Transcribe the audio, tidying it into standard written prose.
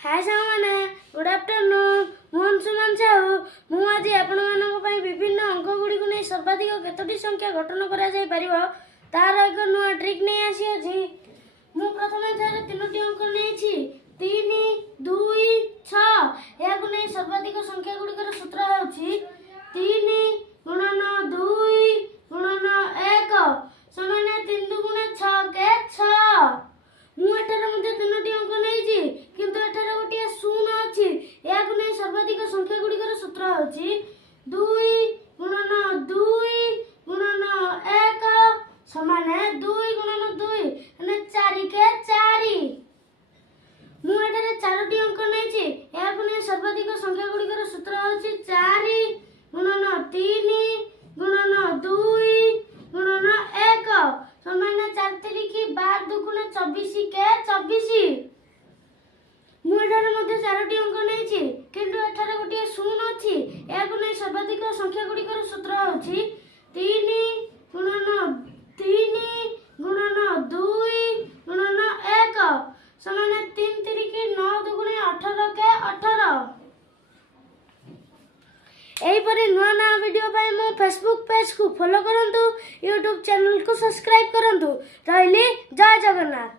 हाय सामने good afternoon Mohan सुमन साहू मुझे आपण विभिन्न अंक गुड़ी को नहीं सर्वाधिक केतोटी संख्या गठन कर तार एक नुआ ट्रिक नहीं आसी मु प्रथम तीनोटी अंक नहीं 3 2 6 या सर्वाधिक संख्या गुड़िकर सूत्र होची 3 गुणन 2 गुणन 1 समान 3 दुगुण 6 के 6 मुझे तीनोटी अंक नहीं किंतु एठार गोटे शून्य अच्छी या सर्वाधिक संख्या गुड़िकर सूत्र होची 2 गुणन 2 गुणन 1 समान 2 गुणन 2 माने 4 के 4 मुझे चारोटी अंक नहीं या सर्वाधिक संख्या गुड़िकर सूत्र होची 4 गुणन 3 गुणन 2 गुणन 1 समान 4 3 12 दुगुण 24 के 24 मुझे चारोटी अंक नहीं किंतु एठार गोटे शून्य अच्छी या सर्वाधिक संख्या गुड़िकर सूत्र होची 3 गुणन 3 गुणन 2 गुणन 1 समान 3 3 9 दुगुण 18 के 18 एहीपरि नुआ नुआ वीडियो पाई मो फेसबुक पेज को फॉलो करंतु यूट्यूब चैनल को सब्सक्राइब करंतु। रहिली जय जगन्नाथ।